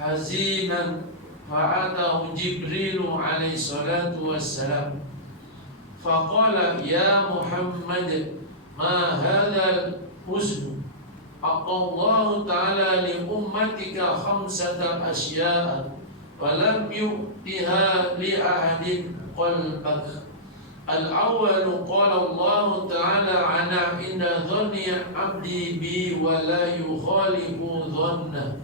hazinan fa'atahu Jibrilu alaihi salatu wassalam faqala ya Muhammad ma hadzal huzn aqallahu ta'ala li ummatika khamsata asya'a wa lam yu'tiha li ahadin qalbak. Al-awwal qala Allah ta'ala ana inna dhanni 'abdi bi wa la yukhalifu dhanna.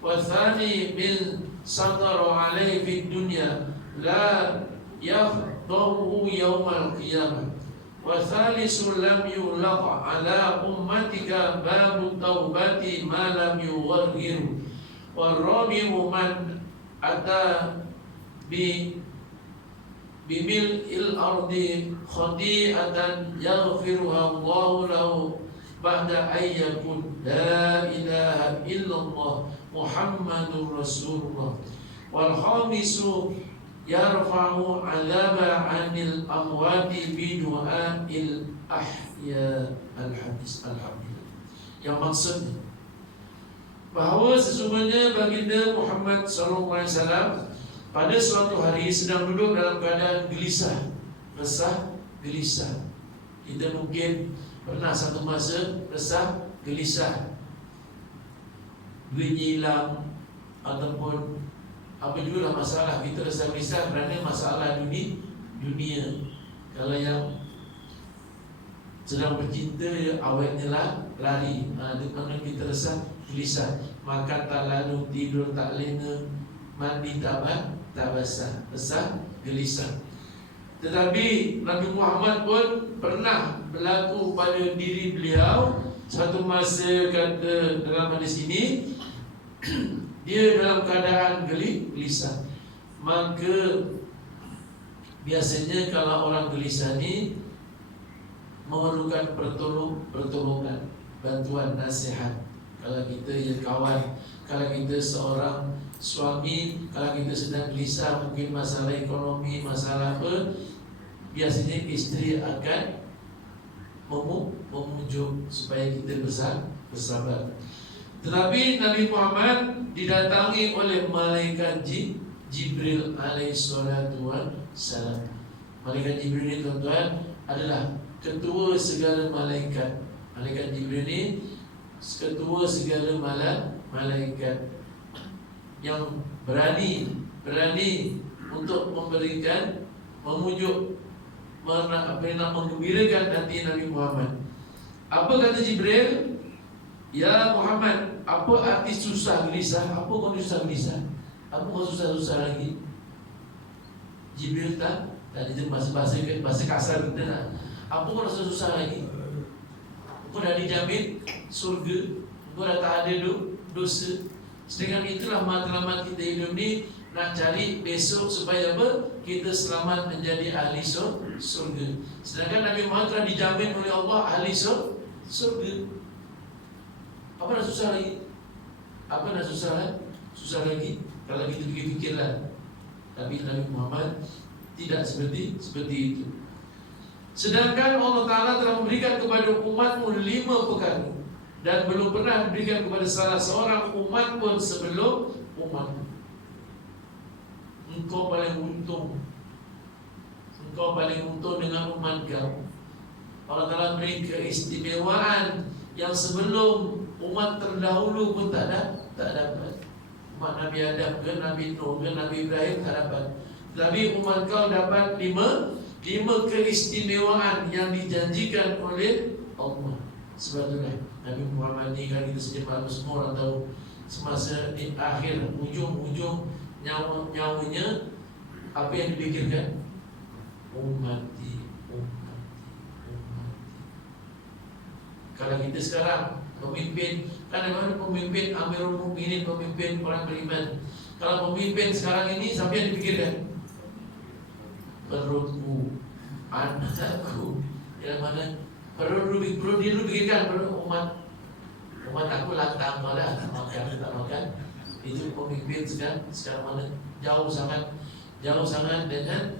Wa thani min satara 'alayhi fid dunya la yafdahu yawmal qiyamah. Wa thalithu lam yulaq 'ala ummatika babu taubati ma lam yughayyir. Wa rabi'u man ata bimil'il ardi khati'atan yaghfiruha Allahu lahu ba'da ayyakun la ilaha illallah Muhammadur Rasulullah. Wal khamisu yarfa'u 'adaba 'anil amwati bi du'a'il ahya. Al-hadis. Alhamdulillah. Yang maksudnya bahawa sesungguhnya baginda Muhammad sallallahu alaihi wasallam pada suatu hari sedang duduk dalam keadaan gelisah, resah, gelisah. Kita mungkin pernah satu masa resah, gelisah, duitnya hilang ataupun apa jugalah masalah. Kita resah gelisah kerana masalah dunia. Kalau yang sedang bercinta, awetnya lah lari. Di mana kita resah, gelisah, makan tak lalu, tidur tak lena, mandi tak basah, resah, gelisah. Tetapi Nabi Muhammad pun pernah berlaku pada diri beliau. Satu masa kata dalam hadis ini dia dalam keadaan gelisah. Maka biasanya kalau orang gelisah ni memerlukan pertolongan, bantuan, nasihat. Kalau kita ya kawan, kalau kita seorang suami, kalau kita sedang gelisah, mungkin masalah ekonomi, masalah apa, biasanya isteri akan memujuk supaya kita bersabar. Tetapi Nabi Muhammad didatangi oleh malaikat Jibril alaihi salatu wassalam. Malaikat Jibril ini tuan-tuan adalah ketua segala malaikat. Malaikat Jibril ini ketua segala malaikat yang berani untuk memberikan, memujuk, menggembirakan hati Nabi Muhammad. Apa kata Jibril? Ya Muhammad, apa arti susah gelisah? Apa kau susah gelisah? Apa kau susah lagi? Jibril tak? Tadi itu bahasa kasar kita tak? Apa kau rasa susah lagi? Kau dah dijamin surga, kau dah tak ada dosa. Sedangkan itulah matlamat kita hidup ni, nak cari besok supaya apa? Kita selamat menjadi ahli surga. Sedangkan Nabi Muhammad telah dijamin oleh Allah ahli surga. Apa nak susah lagi? Apa nak susah lagi? Kalau kita fikir-fikirlah. Tapi Nabi Muhammad tidak seperti itu. Sedangkan Allah Ta'ala telah memberikan kepada umatmu 5 perkara, dan belum pernah diberikan kepada salah seorang umat pun sebelum umatmu. Engkau paling untung. Engkau paling untung dengan umat kau. Allah Ta'ala beri keistimewaan yang sebelum umat terdahulu pun tak dapat. Umat Nabi Adam ke, Nabi Nuh ke, Nabi Ibrahim tak dapat. Tapi umat kau dapat 5 keistimewaan yang dijanjikan oleh Allah. Sebab itulah Nabi Muhammad ni, kan kita sejumpa semua orang tahu, semasa di akhir ujung nyawanya, apa yang dipikirkan? Ummati. Kalau kita sekarang pemimpin, kan memang pemimpin Amirul Mukminin, pemimpin orang beriman. Kalau pemimpin sekarang ini, siapa yang dipikirkan? Perutku, anakku. Yang mana perlu dipikirkan umat aku lantang pada tak makan. Itu pemimpin sekarang mana jauh sangat dengan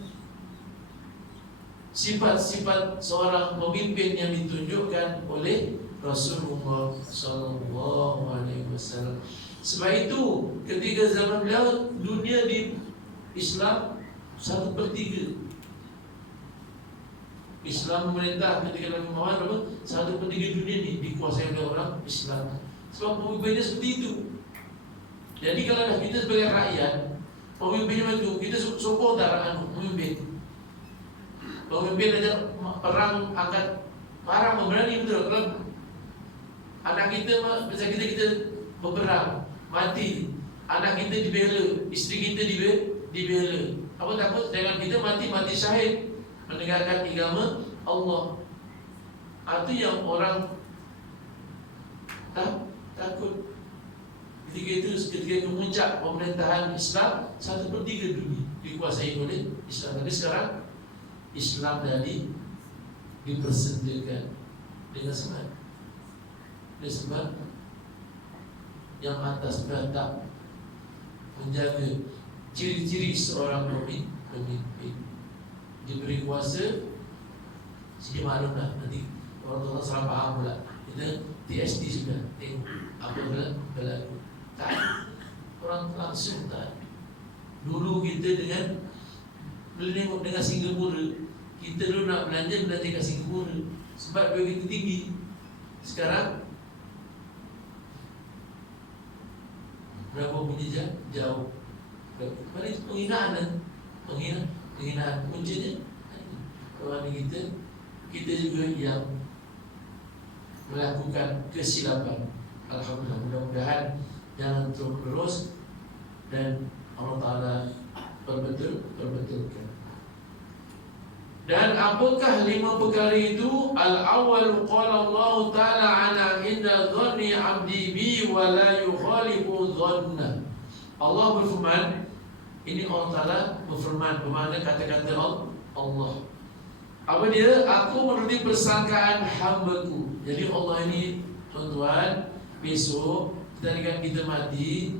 sifat-sifat seorang pemimpin yang ditunjukkan oleh Rasulullah sallallahu alaihi wasallam. Sebab itu ketika zaman beliau, dunia di Islam 1/3. Islam memerintah ketika Nabi Muhammad berapa? 1/3 dunia dikuasai oleh orang Islam. Sebab pemimpinnya seperti itu. Jadi kalau dah kita sebagai rakyat, pemimpinnya itu kita sokong darah pemimpin. Pemimpin aja perang angkat parang memberani betul. Kalau anak kita macam kita berperang mati, anak kita dibela, isteri kita dibela. Apa takut dengan kita mati syahid menegakkan agama Allah. Itu yang orang takut. Ketika kemuncak pemerintahan Islam 1/3 dunia dikuasai oleh Islam. Tapi sekarang Islam tadi dipersenjakan dengan semangat. Sebab yang atas berhak menjaga ciri-ciri seorang pemimpin. Diberi kuasa, jadi maklumlah nanti orang-orang salah faham pula. Kita TSD sudah tengok apa berlaku. Tak, orang langsung tak. Dulu kita dengan tengok dengan Singapura, kita dulu nak belanja kat Singapura sebab duit kita tinggi. Sekarang berapa punya jauh. Mana itu penghinaan. Kuncinya orang kita juga yang melakukan kesilapan. Alhamdulillah, mudah-mudahan jangan terus dan Allah Ta'ala perbetulkan. Dan apakah 5 perkara itu? Al-awwal qala Allah Ta'ala ana inda dhanni 'abdi bi wa la yukhalifu dhanna. Allah berfirman, ini Allah Ta'ala berfirman, bermakna kata-kata Allah. Apa dia? Aku menuruti persangkaan hamba-Ku. Jadi Allah ini, tuan-tuan, besok ketika kita mati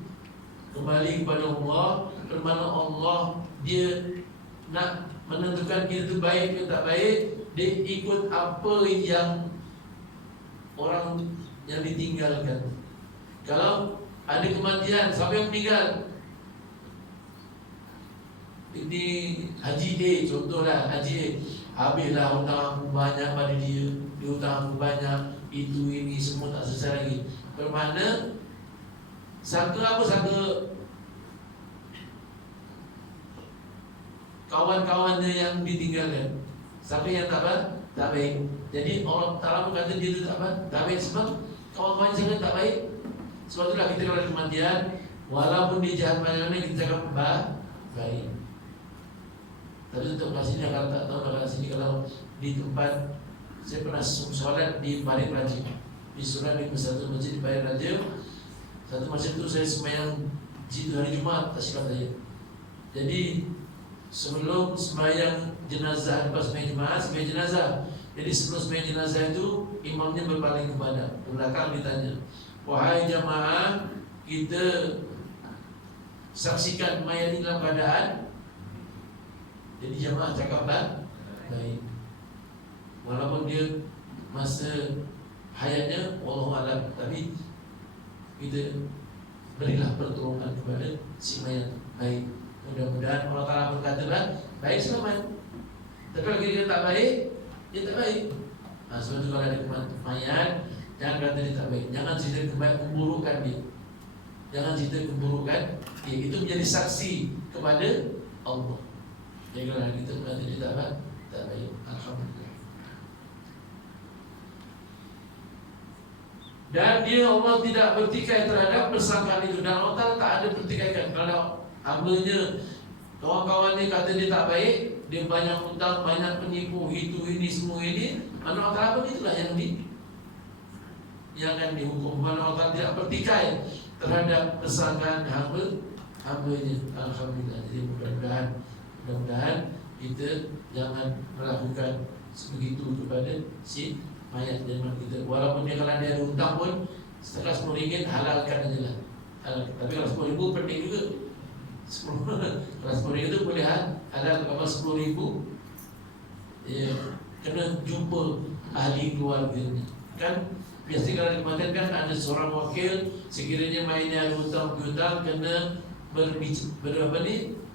kembali kepada Allah, bermakna Allah dia nak menentukan kita itu baik ke tak baik, dia ikut apa yang orang yang ditinggalkan. Kalau ada kematian, siapa yang meninggal? Ini Haji A, contohlah Haji A, habislah hutang aku banyak pada dia hutang aku banyak, itu ini semua tak selesai lagi. Bermakna sangka apa? Sangka kawan-kawannya yang ditinggalkan. Siapa yang tak baik. Jadi orang Ta'ala berkata dia itu tak baik sebab kawan-kawan sangat tak baik. Sebab itulah kita kalau ada kematian, walaupun dia jahat macam-mana, kita cakap baik. Tapi untuk kat sini, kalau tak tahu kat sini, kalau di tempat saya pernah solat di Balik Raja, di Surat di satu masjid di Balik Raja. Satu masjid itu saya sembahyang hari Jumaat, tak silap saya. Jadi sebelum sembahyang jenazah, lepas sembahyang jenazah. Jadi sebelum sembahyang jenazah itu imamnya berpaling kepada belakang, ditanya, wahai jamaah, kita saksikan mayat ini dalam keadaan. Jadi jamaah cakap baik. Walaupun dia masa hayatnya wallahu alam, tapi kita berilah pertolongan kepada si mayat baik. Mudah-mudahan Allah Ta'ala berkata baik selamat. Tapi kalau dia tak baik, dia tak baik. Sebab itu kalau ada mayat, jangan kata dia tak baik. Jangan cerita keburukan dia. Jangan cerita keburukan dia. Itu menjadi saksi kepada Allah. Jadi kalau kita berkata dia tak baik, alhamdulillah. Dan dia Allah tidak bertikai terhadap persangkaan itu. Dan Allah Ta'ala tak ada pertikaikan. Kalau hambanya, kawan-kawannya kata dia tak baik, dia banyak hutang, banyak penipu, itu ini semua ini, Allah Ta'ala pun itulah yang akan dihukum. Allah Ta'ala tidak bertikai terhadap persangkaan hambanya. Alhamdulillah. Jadi mudah-mudahan kita jangan melakukan sebegitu kepada si mayat zaman kita. Walaupun dia kalau dia ada hutang pun setelah RM10 halalkan aja lah. Tapi kalau RM10,000 penting juga. Kalau RM10,000 itu boleh halal. Kalau RM10,000 ya, kena jumpa ahli keluarganya. Kan Biasanya kalau di kematian kan ada seorang wakil, sekiranya mainnya ada hutang piutang, kena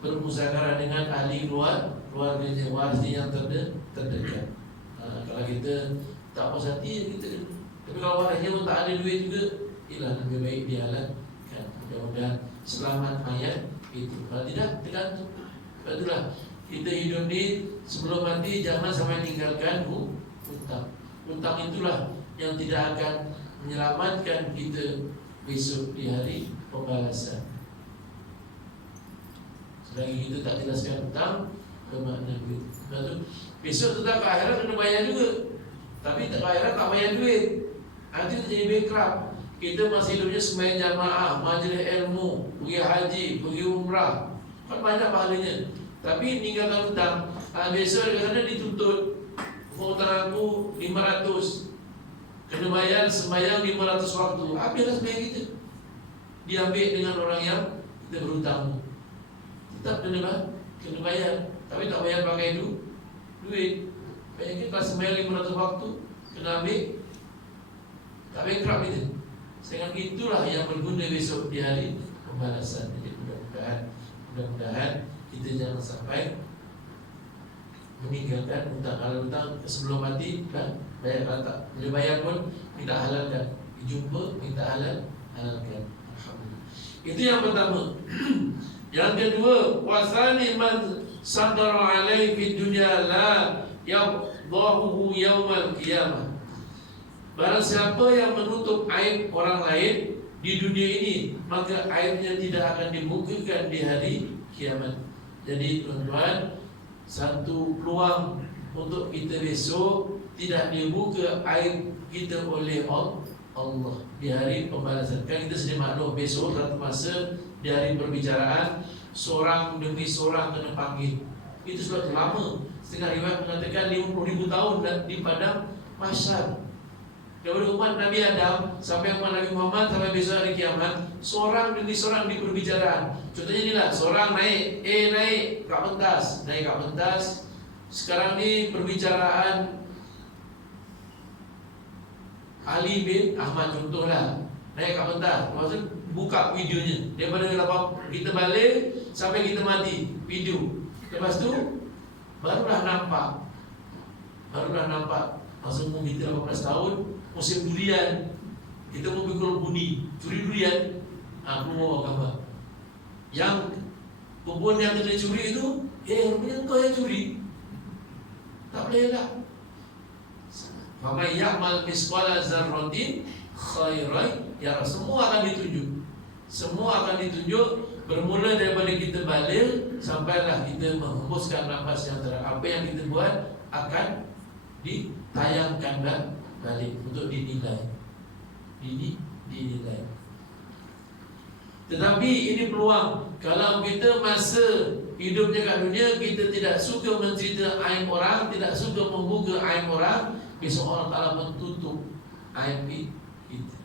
bermusyawarah dengan ahli keluarganya, warisnya yang terdekat. Kalau kita tak puas hati kita, tapi kalau warisnya pun tak ada duit juga, ialah lebih baik dihalalkan. Mudah-mudahan selamat mayat itu. Kalau tidak, tergantung. Itulah kita hidup ni sebelum mati jangan sampai tinggalkan hutang. Hutang itulah yang tidak akan menyelamatkan kita besok di hari pembalasan. Selagi kita tak jelaskan hutang, ke makna duit. Besok tetap ke akhirat kena bayar juga. Tapi tak akhirat tak bayar duit. Nanti kita jadi bankrupt. Kita masih hidupnya sembahyang jamaah, majlis ilmu, pergi haji, pergi umrah, kan banyak pahalanya. Tapi meninggalkan hutang, besok dekat sana dituntut, hutang aku 500, kena bayar sembahyang 500 waktu. Habislah sembahyang kita, diambil dengan orang yang kita berhutang. Tetap kena bayar, tapi tak bayar pakai duit. Bayangkan kalau sembahyang 500 waktu, kena ambil, tak bankrupt kita. Sehingga itulah yang berguna besok di hari pembalasan. Jadi mudah-mudahan kita jangan sampai meninggalkan hutang. Kalau hutang sebelum mati kan bayar, kalau tak boleh bayar pun minta halalkan. Dijumpa minta halalkan. Alhamdulillah. Itu yang pertama. Yang kedua, wasani man sadara alaihi fid dunya la yadhahu yaumal qiyamah. Barang siapa yang menutup aib orang lain di dunia ini, maka aibnya tidak akan dibukakan di hari kiamat. Jadi tuan-tuan, satu peluang untuk kita besok tidak dibuka aib kita oleh Allah di hari pembalasan. Kan kita sedia maklum besok satu masa di hari perbicaraan, seorang demi seorang kena panggil. Itu suatu lama. Setengah riwayat mengatakan 50,000 tahun di padang mahsyar. Daripada umat Nabi Adam sampai umat Nabi Muhammad sampai besok hari kiamat, seorang demi seorang di perbicaraan. Contohnya inilah, seorang naik kat pentas. Sekarang ni perbicaraan Ali bin Ahmad contohlah, naik kat pentas. Lepas tu buka videonya daripada kita balik sampai kita mati, video. Lepas tu barulah nampak masa umur kita 18 tahun, musim durian, kita mau pikul buni, curi durian, keluar gambar. Yang kebun yang kita curi itu, rupanya kau yang curi. Tak boleh lah. Faman ya'mal misqala dzarratin khairan yara. Semua akan ditunjuk bermula daripada kita balik sampailah kita menghembuskan nafas yang terakhir. Apa yang kita buat akan ditayangkan balik untuk dinilai. Tetapi ini peluang. Kalau kita masa hidupnya kat dunia kita tidak suka mencerita aib orang, tidak suka membuka aib orang, besok Allah Ta'ala mentutup aib kita.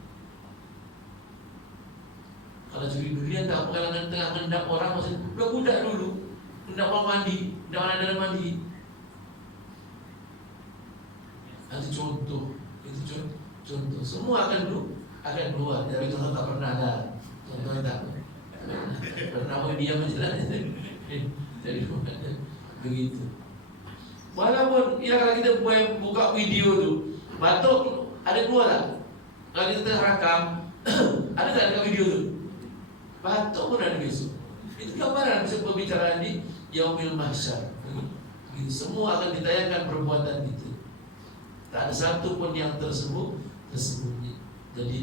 Kalau curi durian tak apa, kalau tengah ngendap orang, masa budak dulu ngendap orang mandi, ngendap orang dalam mandi. Itu contoh. Semua akan keluar. Tapi tuan tak pernah ada. Tuan tak pernah diam aja lah. Jadi begitu. Walaupun kalau kita buka video tu, batuk ada keluar tak? Kalau kita tengah rakam, ada tak dekat video tu? Batuk pun ada besok. Itu gambaran besok pembicaraan di Yaumil Mahsyar. Begitu. Semua akan ditayangkan perbuatan kita. Tak ada satu pun yang tersembunyi. Jadi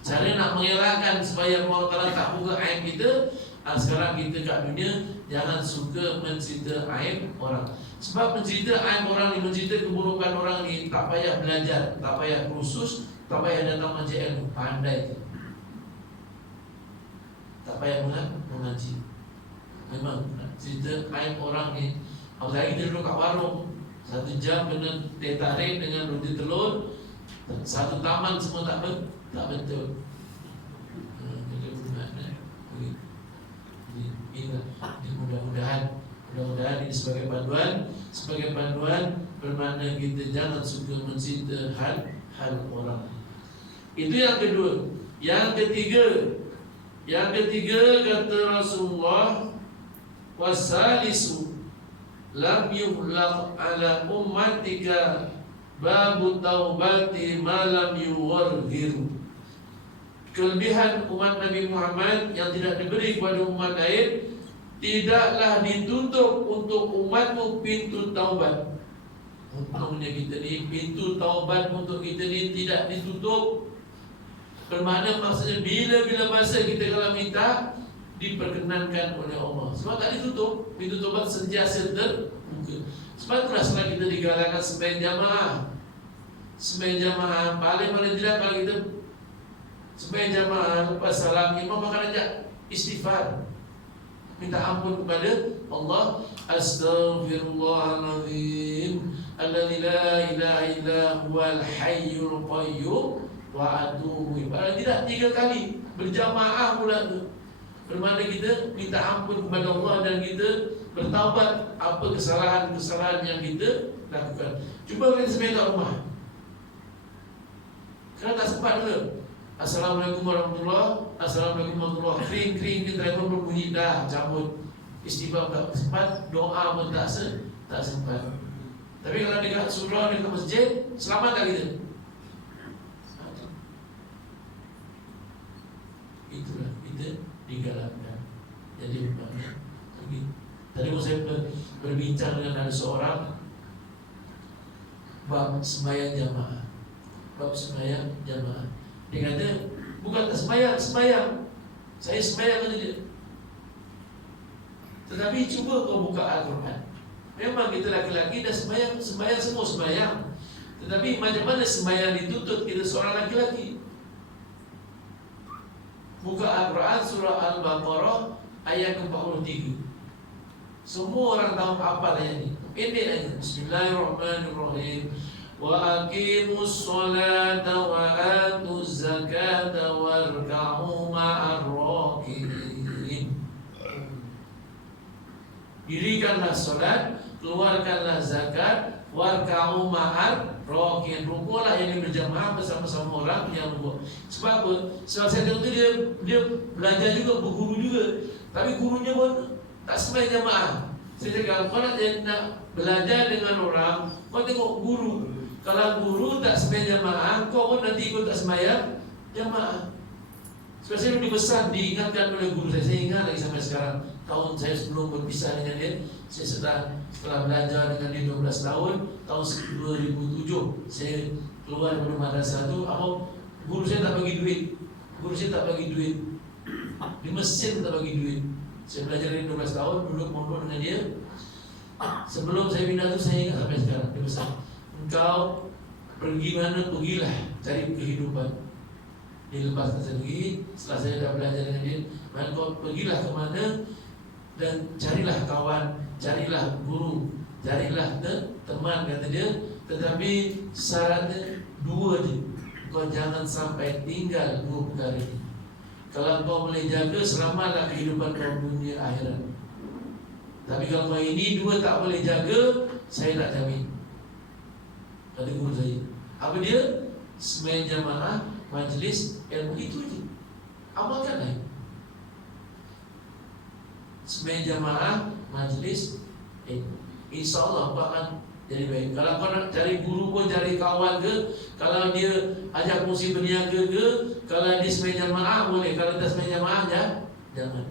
cara nak mengelakkan supaya Allah Ta'ala tak buka aib kita, sekarang kita kat dunia jangan suka mencerita aib orang. Sebab mencerita aib orang ni, mencerita keburukan orang ni, tak payah belajar, tak payah kursus, tak payah datang majlis ilmu, pandai tu. Tak payah mengaji. Memang cerita aib orang ni. Apalagi kita duduk kat warung 1 jam kena teh tarik dengan roti telur, satu taman semua tak betul. Mudah-mudahan ini sebagai panduan bermakna kita jangan suka mencerita hal orang. Itu yang kedua. Yang ketiga kata Rasulullah, wasalisu lam yuhlaq ala ummatika babu taubati malam yuwarghiru. Kelebihan umat Nabi Muhammad yang tidak diberi kepada umat lain, tidaklah ditutup untuk umatmu pintu taubat. Untungnya kita ni, pintu taubat untuk kita ni tidak ditutup. Bermakna maksudnya bila-bila masa kita kalau minta, diperkenankan oleh Allah. Sebab tak ditutup, pintu taubat sentiasa terbuka. Sebab itulah setelah kita digalakkan sembahyang jamaah. Sembahyang jamaah paling tidak kalau kita sembahyang jamaah lepas salam imam akan ajak istighfar, minta ampun kepada Allah. Astaghfirullahaladzim alladzi la ilaha illa huwal hayyul qayyum wa atubu ilaih. Tidak 3 kali berjamaah pula tu. Bermakna kita minta ampun kepada Allah dan kita bertaubat apa kesalahan-kesalahan yang kita lakukan. Cuba kita sembahyang kat rumah. Kerana tak sempat ke? Assalamualaikum warahmatullahi, Assalamualaikum warahmatullahi. Kering kita telefon berbunyi dah cabut. Istighfar tak sempat, doa pun tak sempat. Tapi kalau dekat surau, dekat masjid, selamat tak kita? Itulah kita digalakkan. Jadi tadi saya berbincang dengan ada seorang bab sembahyang jamaah. Dia kata, bukan tak sembahyang. Saya sembahyang kata dia. Tetapi cuba kau buka Al-Quran. Memang kita laki-laki dah sembahyang semua sembahyang. Tetapi macam mana sembahyang dituntut kita seorang laki-laki? Buka Al-Quran surah Al-Baqarah ayat ke-43. Semua orang tahu apa ayat ini. Pendek aja. Bismillahirrahmanirrahim. Wa aqimus salata wa atuz zakata warka'u ma'ar raki'in. Dirikanlah salat, keluarkanlah zakat, warka'u ma'ar raki'in. Rukulah yang berjamaah bersama-sama orang yang rukuk. Sebab apa? Sebab saya tengok tu dia belajar juga, berguru juga. Tapi gurunya pun tak sembahyang jamaah. Saya cakap, kau nak belajar dengan orang, kau tengok guru. Kalau guru tak sembahyang jamaah, kau pun nanti ikut tak sembahyang jamaah. Sebab saya lebih besar diingatkan oleh guru saya. Saya ingat lagi sampai sekarang. Tahun saya sebelum berpisah dengan dia, saya setelah belajar dengan dia 12 tahun, tahun 2007 saya keluar dari madrasah tu. Guru saya tak bagi duit. Di Mesir tak bagi duit. Saya belajar dari 12 tahun, duduk mondok dengan dia. Sebelum saya pindah tu, saya ingat sampai sekarang. Dia pesan, engkau pergi mana, pergilah cari kehidupan. Dia lepaskan saya pergi. Setelah saya dah belajar dengan dia, maka kau pergilah ke mana dan carilah kawan, carilah guru, carilah teman, kata dia. Tetapi syaratnya 2 je. Kau jangan sampai tinggal 2 perkara ini. Kalau kau boleh jaga, selamatlah kehidupan kau dunia akhirat. Tapi kalau kau ini 2 tak boleh jaga, saya tak jamin. Kata guru saya. Apa dia? Sembahyang jamaah, majlis ilmu, itu je. Amalkanlah. Sembahyang jamaah, majlis ilmu. InsyaAllah kau akan jadi baik. Kalau kau nak cari guru pun, cari kawan ke, kalau dia ajak kongsi berniaga ke, kalau dia sembahyang jamaah boleh, kalau tak sembahyang jamaah jangan.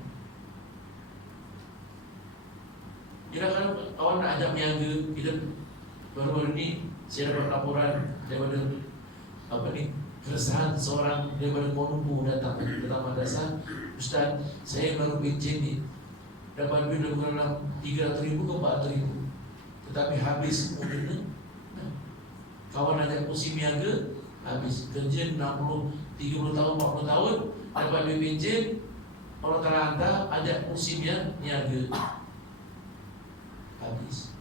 Kira kalau kawan nak ajak berniaga, kita baru-baru ni saya dapat laporan daripada keresahan seorang daripada Kuala Lumpur datang madrasah. Ustaz, saya baru pencen ni, dapat duit dalam 300,000 ke 400,000, tetapi habis semuanya. Kawan ajak kongsi niaga, habis kerja 60, 30 tahun, 40 tahun, dapat duit pencen, orang terhantar ajak kongsi niaga, habis.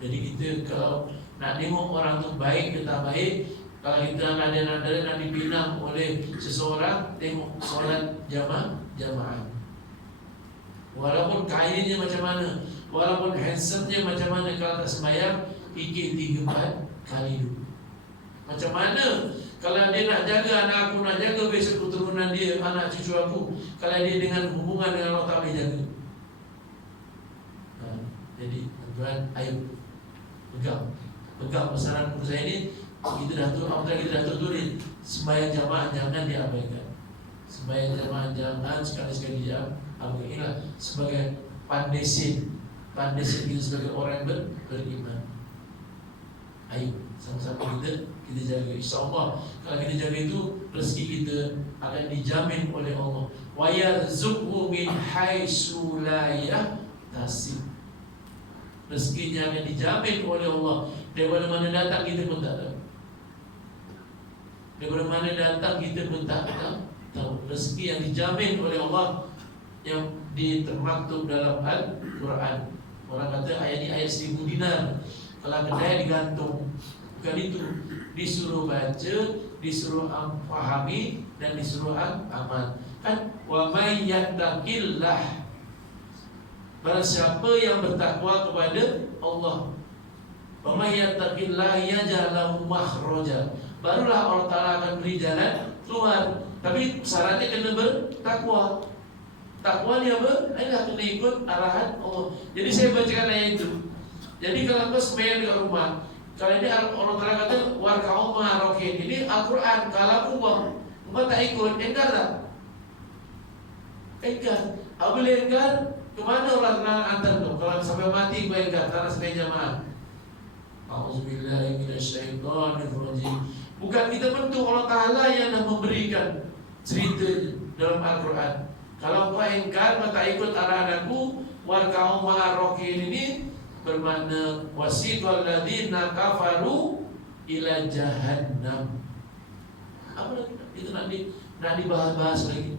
Jadi kita kalau nak tengok orang tu baik ke tak baik, kalau kita nak dipinang oleh seseorang, tengok solat jamaah. Walaupun kayanya macam mana, walaupun handsome-nya macam mana, kalau tak sembahyang, fikir 3-4 kali dulu. Macam mana kalau dia nak jaga anak aku, nak jaga besok keturunan dia, anak cucu aku, kalau dia dengan hubungan dengan Allah tak boleh jaga. Jadi tuan, ayo pegang pesanan guru saya ini. Kita dah tulis sembahyang jamaah jangan diabaikan. Sembahyang jamaah jangan sekali-sekali diabaikan. Inilah sebagai pandesin kita sebagai orang yang beriman. Ayo sama-sama kita jaga. InsyaAllah kalau kita jaga itu, rezeki kita akan dijamin oleh Allah. Wa yarzuqhu min haitsu la yahtasib. Rezekinya akan dijamin oleh Allah. Daripada mana datang kita pun tak tahu. Daripada mana datang kita pun tak tahu. Rezeki yang dijamin oleh Allah yang termaktub dalam Al-Quran. Orang kata ayat ini ayat 1000 dinar. Kalau kedai digantung. Bukan itu. Disuruh baca, disuruh fahami, dan disuruh amal. Kan wa may yattaqillah, barang siapa yang bertakwa kepada Allah, wa may yattaqillah yaj'al lahu makhraja, barulah Allah Ta'ala akan beri jalan keluar. Tapi syaratnya kena bertakwa. Takwa ni apa? Adalah kena ikut arahan Allah. Jadi saya bacakan ayat itu. Jadi kalau kau sembahyang di rumah, kalau ini Allah Ta'ala kata warka'u ma'arokin, ini Al-Quran. Kalau kau tak ikut, engkar tak? Engkar. Apabila engkar, kemana Allah Ta'ala antar kau? Kalau sampai mati kau engkar, tanah sembahyang jamaah. A'udzubillahi minasyaitonirrajim. Bukan kita bentuk Allah Ta'ala yang dah memberikan cerita dalam Al-Quran. Kalau kau engkar, kau tak ikut arahan aku, warka'u ma'arokin ini bermakna wasiqal ladzina kafaru ila jahannam. Apa lagi? Itu nak dibahas lagi.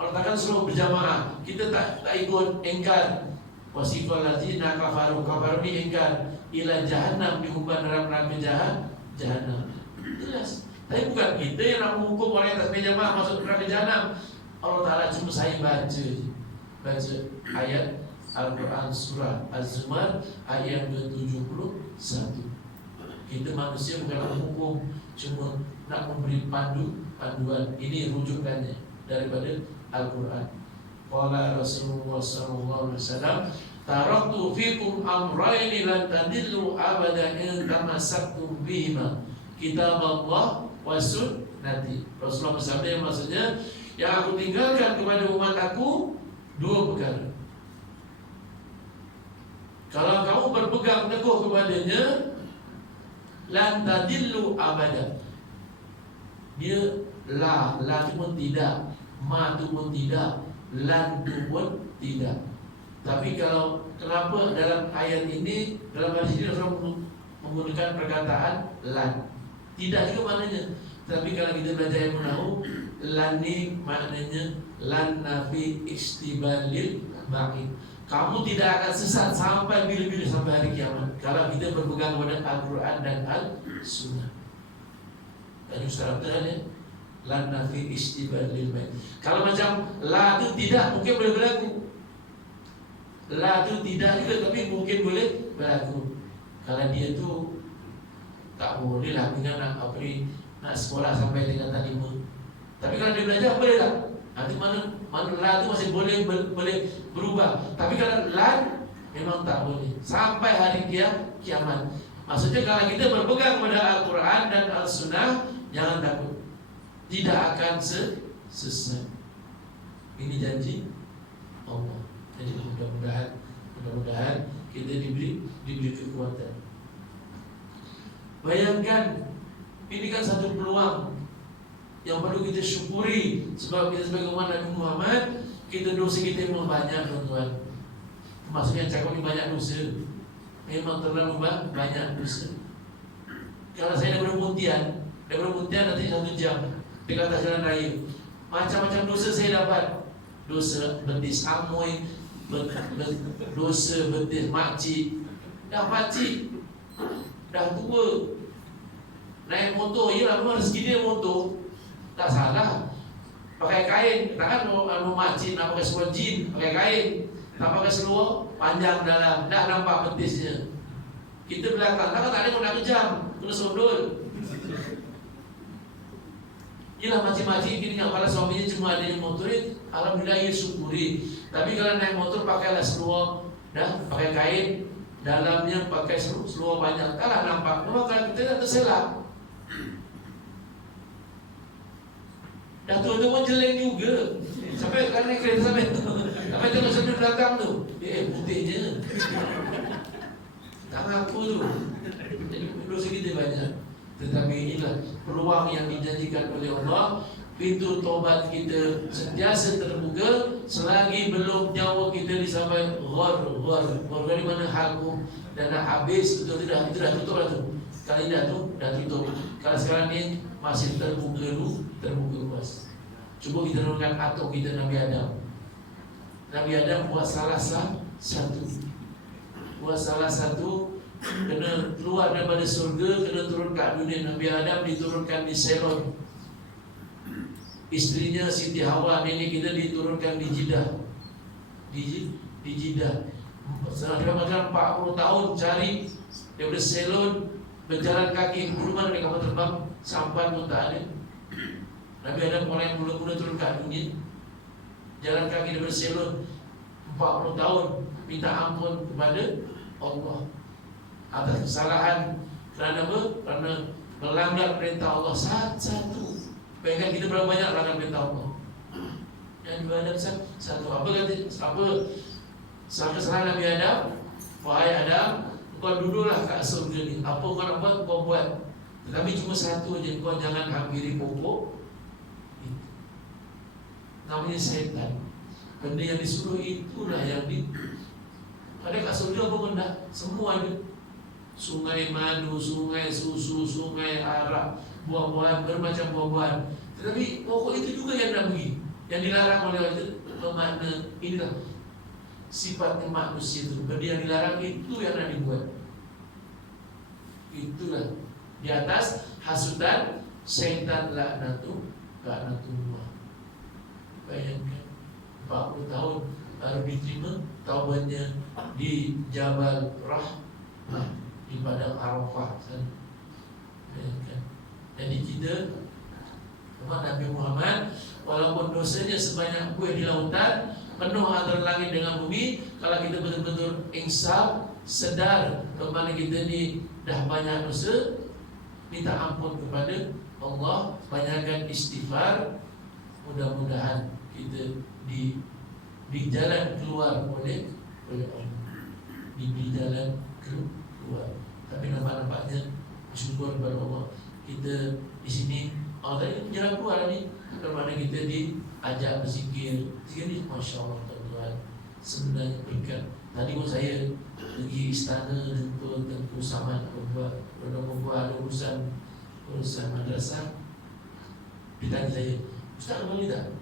Allah takkan suruh berjamaah, kita tak ikut, engkar. Wasiqal ladzina kafaru ni engkar ila jahannam, dihukum dalam neraka jahannam. Jelas. Tapi bukan kita yang nak menghukum orang yang tak berjamaah masuk neraka jahannam. Allah Ta'ala cuma saya baca ayat Al-Quran surah Az-Zumar ayat ke-71. Kita manusia bukan nak menghukum, cuma nak memberi panduan. Ini rujukannya daripada Al-Quran. Qala Rasulullah sallallahu alaihi wasallam, taraktu fikum amrayni lan tadillu abadan in tamassaktum bihima, kitab Allah wa sunnati. Rasulullah bersabda yang maksudnya, yang aku tinggalkan kepada umat aku dua perkara. Kalau kamu berpegang teguh kepadanya, lan tadillu abada. Dia la tu pun tidak, ma tu pun tidak, lan tu pun tidak. Tapi kalau kenapa dalam ayat ini, dalam hadis ini Rasulullah menggunakan perkataan lan? Tidak juga maknanya. Tapi kalau kita belajar ilmu nahwu, lan ni maknanya lan nafi istibalil baqi. Kamu tidak akan sesat sampai bila-bila, sampai hari kiamat, kalau kita berpegang kepada Al-Quran dan Al-Sunnah. Tadi Ustaz betul ya? Lan nafi istibalil baqi. Kalau macam la itu tidak, mungkin boleh berlaku. La itu tidak juga, tapi mungkin boleh berlaku. Kalau dia tu tak boleh lah, dengan nak sekolah sampai tingkatan 5. Tapi kalau dia belajar boleh tak? Nanti mana la tu masih boleh berubah. Tapi kalau lan memang tak boleh sampai hari kiamat. Maksudnya kalau kita berpegang kepada Al-Quran dan Al-Sunnah, jangan takut, tidak akan sesat. Ini janji Allah. Jadi mudah-mudahan kita diberi kekuatan. Bayangkan, ini kan satu peluang yang perlu kita syukuri. Sebab kita sebagai umat Nabi Muhammad, kita dosa kita memang banyak, tuan-tuan. Maksudnya cakap ini banyak dosa, memang terlalu banyak dosa. Kalau saya daripada Pontian nanti 1 jam dekat atas jalan raya, macam-macam dosa saya dapat. Dosa betis amoy, dosa betis makcik. Dah makcik, dah tua, naik motor, yelah memang rezeki dia motor, tak salah. Pakai kain, takkan makcik nak pakai seluar jin, pakai kain, tak pakai seluar panjang dalam, dah nampak betisnya. Kita belakang, takkan tak ada nak kejam. kena sondol. Ialah macam-macam gini yang kalau suaminya cuma ada yang motor, alhamdulillah ia syukuri. Tapi kalau naik motor pakailah seluar, dah pakai kain, dalamnya pakai seluar banyak, kalah nampak. Maka kita tak terselak. Dah tu pun jelek juga. Sampai kan naik kereta sampai tu. Sampai tengok sudut belakang tu. Putihnya. Tak ngaku tu. Jadi dosa kita banyak. Tetapi inilah peluang yang dijanjikan oleh Allah. Pintu taubat kita sentiasa terbuka selagi belum nyawa kita disampai ghar dari mana hakum dan dah habis itu dah tutup dah tu. Kali dah tutup. Kalau sekarang ni masih terbuka luas. Cuba kita renungkan atuk kita Nabi Adam. Nabi Adam buat salah satu. Kena keluar daripada surga, kena turun ke dunia. Nabi Adam diturunkan di Selon. Istrinya Siti Hawa nenek kita diturunkan di Jeddah. Di Jeddah. Selama 40 tahun cari daripada Selon, berjalan kaki, belum ada kapal terbang, sampan pun tak ada. Nabi Adam orang yang mula-mula turun ke dunia, jalan kaki daripada Selon 40 tahun, minta ampun kepada Allah atas kesalahan. Kerana apa? Kerana melanggar perintah Allah satu. Bayangkan kita berapa banyak melanggar perintah Allah. Yang Nabi Adam satu. Apa kata? Apa kesalahan Nabi Adam? Wahai Adam, kau duduklah kat surga ni. Apa kau nak buat, kau buat. Tetapi cuma satu je, kau jangan hampiri pokok. Namanya setan. Benda yang disuruh itulah yang ada kat surga apa pun dah. Semua ada. Sungai madu, sungai susu, sungai arak, buah-buahan, bermacam buah-buahan. Tetapi pokok itu juga yang nak pergi. Yang dilarang oleh Allah itu bermakna inilah sifatnya manusia itu. Benda yang dilarang itu yang nak dibuat. Itulah di atas hasutan syaitan laknatullah. Bayangkan 40 tahun baru diterima taubatnya di Jabal Rahmah, di padang Arafah. Bayangkan. Jadi kita umat Nabi Muhammad, walaupun dosanya sebanyak buih di lautan, penuh antara langit dengan bumi, kalau kita betul-betul insaf, sedar kemana kita ni dah banyak dosa, minta ampun kepada Allah, banyakkan istighfar, mudah-mudahan kita di jalan keluar oleh Allah, di jalan keluar. Tapi nampaknya syukur kepada Allah, kita di sini Allah tadi jalan keluar ni, kerana kita diajak berzikir. Zikir ni Masya Allah tuan-tuan, sebenarnya berkat. Tadi pun saya pergi istana tentu sama nak membuat urusan madrasah. Ditanya saya, Ustaz boleh tak?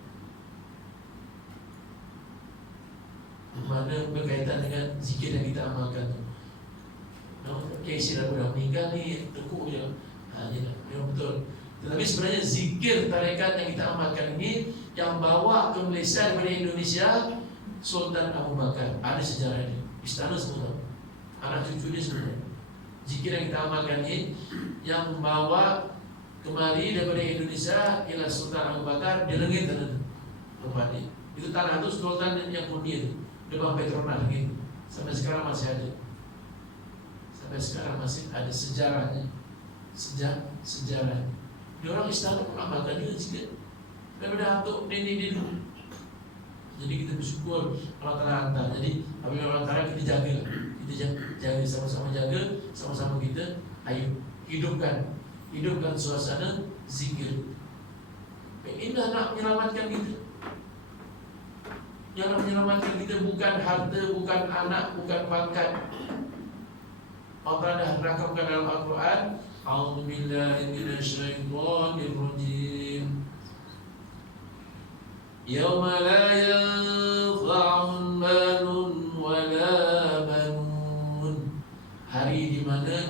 Mana berkaitan dengan zikir yang kita amalkan tu? Isteri aku dah meninggal ni, tekuk je. Memang betul. Tetapi sebenarnya zikir tarekat yang kita amalkan ini, yang bawa ke Malaysia daripada Indonesia, Sultan Abu Bakar. Ada sejarah dia. Istana semua tahu. Anak cucu dia semua. Zikir yang kita amalkan ini, yang membawa kemari daripada Indonesia ialah Sultan Abu Bakar. Dia lengit tempat ni. Itu tanah tu Sultan yang punya tu, depan Petronas gitu. Sampai sekarang masih ada. Sampai sekarang masih ada sejarahnya. Sejarah. Dia orang istana pun amalkan juga zikir daripada hantuk nenek dia dulu. Jadi kita bersyukur Allah Ta'ala hantar. Jadi apabila Allah Ta'ala kita jaga. Kita jaga, sama-sama jaga. Sama-sama kita ayo hidupkan suasana zikir. Indah nak menyelamatkan kita. Yang nak menyelamatkan kita bukan harta, bukan anak, bukan pangkat. Allah dah rakamkan dalam Al-Quran, A'udzubillahi minasyaitonirrajim. Yauma la yanfa'u malun wala banun. Hari di mana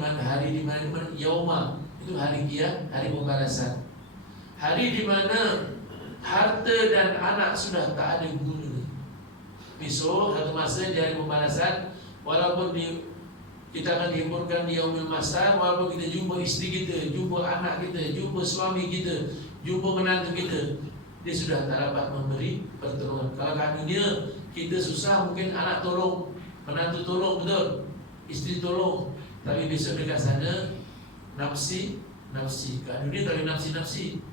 yauma itu hari kiamat, hari pembalasan. Hari di mana harta dan anak sudah tak ada guna. Besok satu masa di hari pembalasan, walaupun Kita akan dihiburkan di yaumil mahsyar, walaupun kita jumpa isteri kita, jumpa anak kita, jumpa suami kita, jumpa menantu kita, dia sudah tak dapat memberi pertolongan. Kalau kat dunia kita susah, mungkin anak tolong, menantu tolong, betul, isteri tolong, tapi besok dekat sana nafsi. Kat dunia tak ada nafsi.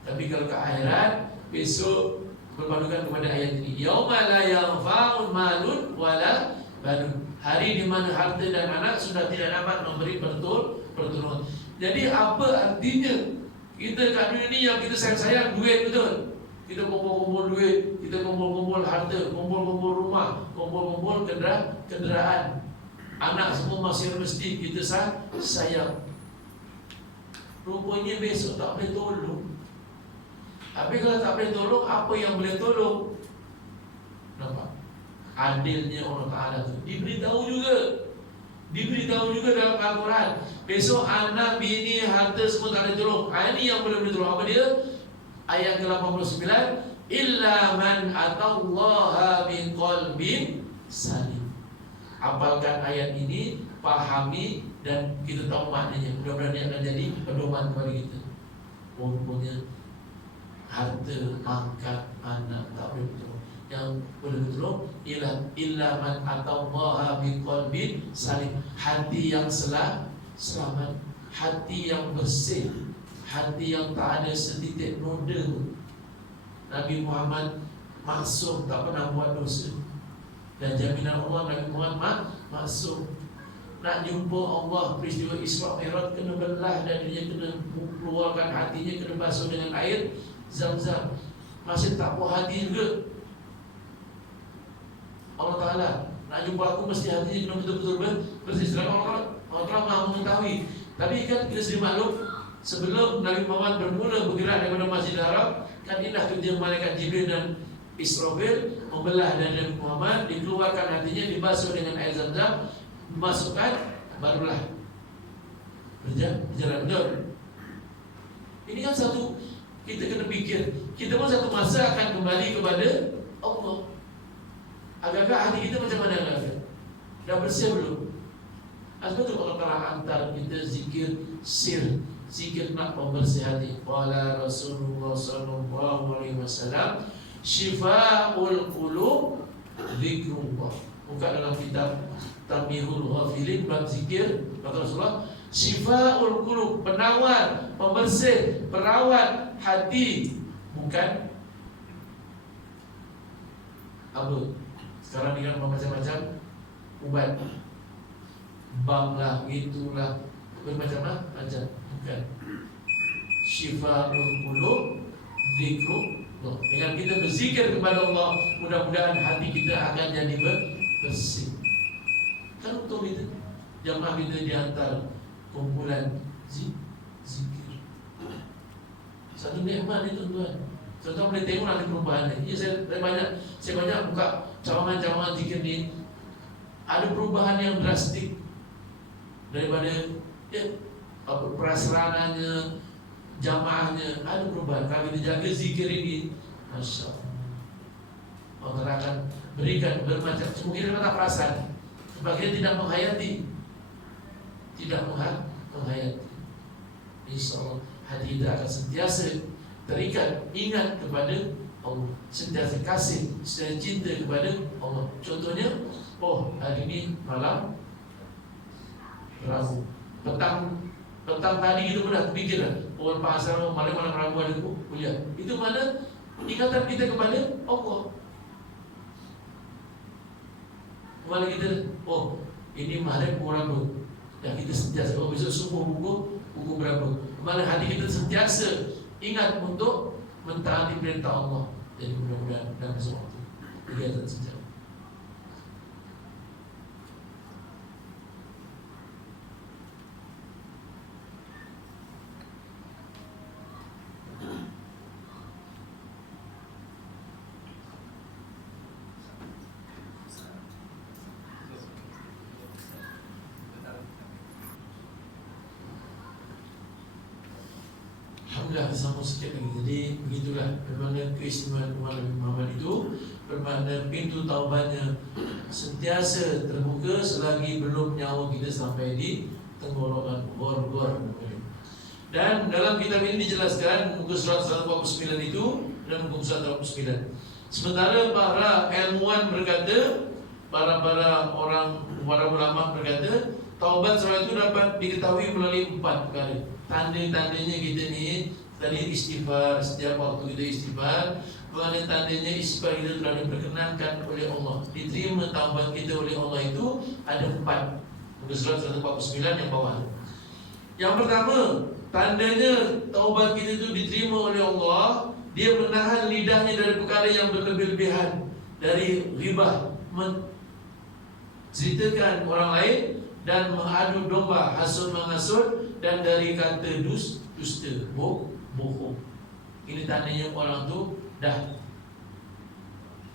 Tapi kalau ke akhirat, besok berpandukan kepada ayat ini, yauma la yanfa'u malun wala banun. Hari di mana harta dan anak sudah tidak dapat memberi pertolongan. Jadi apa artinya kita kat dunia ni yang kita sayang-sayang duit, betul? Kita kumpul-kumpul duit, kita kumpul-kumpul harta, kumpul-kumpul rumah, kumpul-kumpul kenderaan. Anak semua masih mesti kita sayang. Rupanya besok tak boleh tolong. Tapi kalau tak boleh tolong, apa yang boleh tolong? Nampak? Adilnya Allah Ta'ala tu diberitahu juga dalam Al-Quran. Besok anak, bini, harta semua tak boleh tolong. Ini yang boleh tolong. Apa dia? Ayat ke-89, illa man atallaha min qalbin salim. Hafalkan ayat ini, pahami, dan kita tahu maknanya. Mudah-mudahan ini akan jadi pedoman kepada kita. Pokoknya harta, pangkat, anak tak boleh tolong. Yang boleh tolong illa man atallaha biqalbin salim. Hati yang selamat, hati yang bersih, hati yang tak ada setitik noda. Nabi Muhammad maksum, tak pernah buat dosa, dan jaminan Allah Nabi Muhammad maksum. Nak jumpa Allah, peristiwa Isra Mi'raj, kena belah dan dia kena keluarkan hatinya, kena basuh dengan air Zam-Zam. Masih tak puas hati juga. Allah Ta'ala nak jumpa aku, mesti hatinya kena betul-betul bersih. Sedangkan Allah Ta'ala maha mengetahui. Tapi kan kita sendiri maklum, sebelum Nabi Muhammad bermula bergerak daripada Masjidil Haram, kan indah kerja malaikat Jibril dan Israfil membelah dada Nabi Muhammad, dikeluarkan hatinya, dibasuh dengan air Zam-Zam, dimasukkan, barulah berjalan. Betul? Ini kan satu, kita kena fikir, kita pun satu masa akan kembali kepada Allah. Agak-agak hati kita macam mana agak-agak? Dah bersih belum? Sebab tu kalau hantar kita zikir sir, zikir nak pembersih hati. Qala Rasulullah sallallahu alaihi wasallam, syifa'ul qulub zikrullah. Buka dalam kitab Tamihul Ghafilin bab zikir, kata Rasulullah, syifa'ul qulub, penawar, pembersih, perawat hati, bukan apa? Sekarang dengan macam-macam ubat, bam lah, itulah, bermacam-macam. Bukan. Syifa'ul qulub zikrullah. Dengan kita berzikir kepada Allah, mudah-mudahan hati kita akan jadi bersih. Kan betul itu. Jamaah kita dihantar kumpulan zikir. Satu nikmat itu, tuan. Tuan boleh tengok nanti perubahannya. Ya, saya banyak buka cawangan-cawangan zikir ni. Ada perubahan yang drastik daripada perasarannya, jamaahnya, ada perubahan. Kalau kita jaga zikir ini, Masya Allah, Allah akan berikan bermacam. Mungkin kita tak perasan, sebab kita tidak menghayati. Insya Allah hati kita akan sentiasa terikat, ingat kepada Allah, sentiasa kasih, sentiasa cinta kepada Allah. Contohnya, hari ini malam Rabu, petang tadi kita pernah terfikir dah, lepas asal malam Rabu ada kuliah. Itu mana ingatan kita kepada Allah. Kembali kita, ini Maghrib pukul berapa? Dan kita sentiasa, besok subuh pukul berapa? Kembali hati kita sentiasa ingat untuk mentaati perintah Allah. Jadi mudah-mudahan dalam sesuatu kegiatan sejarah. Alhamdulillah bersama sikit lagi. Jadi begitulah bermakna keistimewaan umat Nabi Muhammad itu, bermakna pintu taubatnya sentiasa terbuka selagi belum nyawa kita sampai di tenggorokan gor-gor. Dan dalam kitab ini dijelaskan muka surat 149 itu dan muka surat 149. Sementara para ilmuwan berkata, para ulama berkata, taubat seorang itu dapat diketahui melalui 4 perkara. Tanda-tandanya kita ni tadi istighfar, setiap waktu kita istighfar. Tanda-tandanya istighfar kita telah diperkenankan oleh Allah, diterima taubat kita oleh Allah itu ada 4. Muka surat 149 yang bawah. Yang pertama, tandanya taubat kita itu diterima oleh Allah, dia menahan lidahnya dari perkara yang berlebih-lebihan, dari ghibah, menceritakan orang lain, dan mengadu domba, hasud menghasut, dan dari kata dusta, bohong. Ini tandanya orang tu dah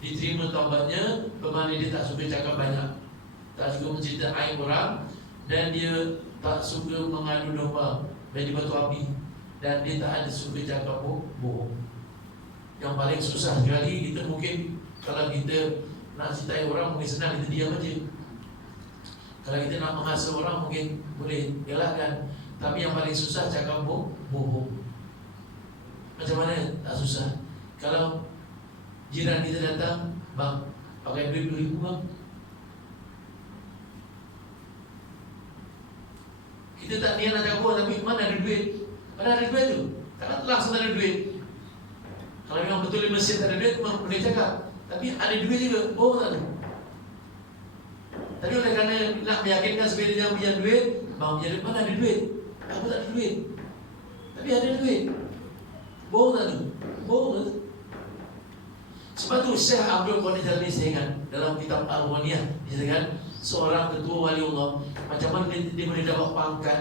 diterima taubatnya, bermakna dia tak suka cakap banyak, tak suka mencerita aib orang, dan dia tak suka mengadu domba bagi batu api, dan dia tak ada suka cakap bohong. Yang paling susah sekali kita mungkin, kalau kita nak cerita orang mungkin senang, kita diam aja. Kalau kita nak menghasut orang mungkin boleh elakkan. Tapi yang paling susah cakap bohong. Macam mana? Tak susah. Kalau jiran kita datang, bang, pakai duit 2,000 bang. Kita tak niat nak cakap, tapi mana ada duit? Mana ada duit tu? Takkan langsung ada duit. Kalau memang betul di mesin tak ada duit, boleh cakap. Tapi ada duit juga, bohong tak tu? Tadi oleh kerana nak meyakinkan supaya dia punya duit, bang punya duit, mana ada duit? Aku tak ada duit. Tapi ada duit. Bohong tak tu? Bohong tak tu? Sebab tu Syekh Abdul Qadir Jalani ingat dalam kitab Al-Waniyah, disebutkan seorang ketua wali Allah, macam mana dia boleh dapat pangkat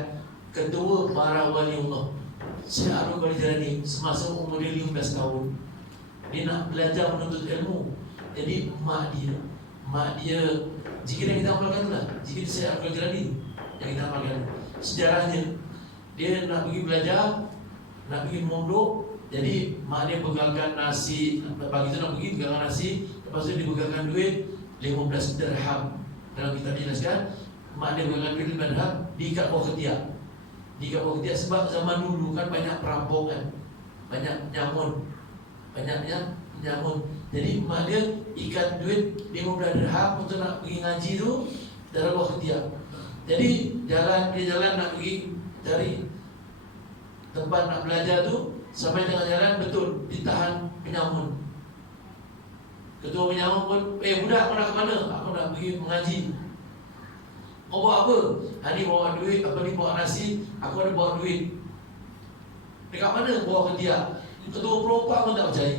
ketua para wali Allah. Syekh Abdul Qadir Jalani semasa umur dia 15 tahun, dia nak belajar menuntut ilmu. Jadi mak dia zikir yang kita amalkan tu lah, zikir Syekh Abdul Qadir Jalani yang kita amalkan. Sejarahnya, dia nak pergi belajar, nak pergi mondok. Jadi mak dia bekalkan nasi, pagi tu nak pergi bekalkan nasi, lepas tu dia bekalkan duit 15 dirham. Dalam kitab dijelaskan, mak dia bekalkan duit 15 dirham, diikat bawah ketiak. Diikat bawah ketiak sebab zaman dulu kan banyak perampok kan, banyak nyamun. Jadi mak dia ikat duit 15 dirham untuk nak pergi ngaji tu dalam bawah ketiak. Jadi dia jalan nak pergi dari tempat nak belajar tu, sampai tengah jalan betul ditahan penyamun. Ketua penyamun pun, budak kau nak ke mana? Aku nak pergi mengaji. Kau bawa apa? Ni bawa duit, ni bawa nasi. Aku ada bawa duit. Dekat mana? Bawa ketiak. Ketua perompak pun tak percaya.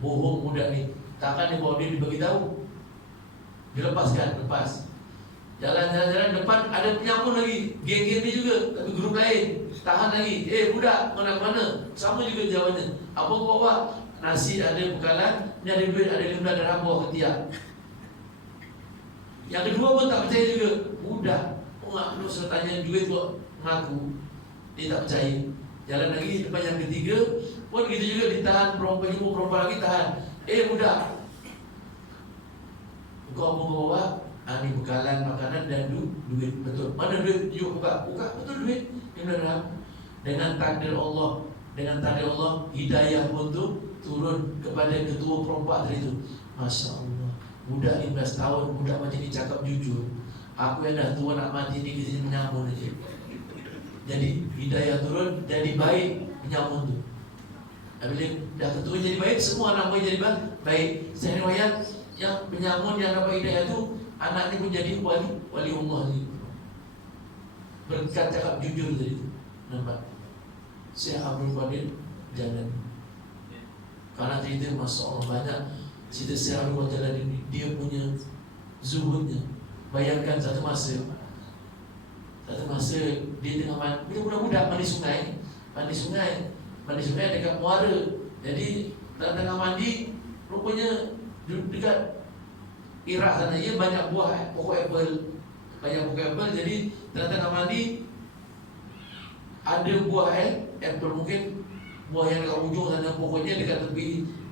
Bohong budak ni. Takkan dia bawa duit, dia beritahu. Dia lepas. Jalan-jalan depan ada penyamun lagi, geng-geng ni juga, tapi grup lain. Tahan lagi, budak, kau nak ke mana? Sama juga jawabannya. Apa kau bawa? Nasi ada bekalan, ni ada duit, ada 15 dirham bawah ketiak. Yang kedua pun tak percaya juga. Budak, lu suruh tanya duit kok mengaku. Dia tak percaya. Jalan lagi, depan yang ketiga pun gitu juga, ditahan, perempuan lagi tahan. Budak, kau apa kau bawa? Ni bekalan, makanan dan duit. Betul. Mana duit? Yuk buka. Betul duit. Dengan takdir Allah, hidayah pun tu turun kepada ketua perompak tadi tu. Masya Allah, budak 15 tahun, budak macam ni cakap jujur. Aku yang dah tua nak mati ni kita menyamun aja. Jadi hidayah turun, jadi baik penyamun tu. Bila dah ketua jadi baik, semua anak murid jadi baik. Saya riwayat yang penyamun yang dapat hidayah tu, anaknya pun jadi wali Allah ni. Berkat cakap jujur tadi tu. Nampak? Syekh Abdul Qadir Jalani. Karena cerita Masya Allah banyak cerita Syekh Abdul Qadir Jalani ni, dia punya zuhudnya. Bayangkan satu masa dia tengah budak-budak mandi sungai dekat muara. Jadi dalam tengah mandi, rupanya dekat Iraq sana banyak buah pokok apple. Jadi tengah-tengah mandi ada buah apple mungkin buah yang dekat ujung sana, pokoknya dekat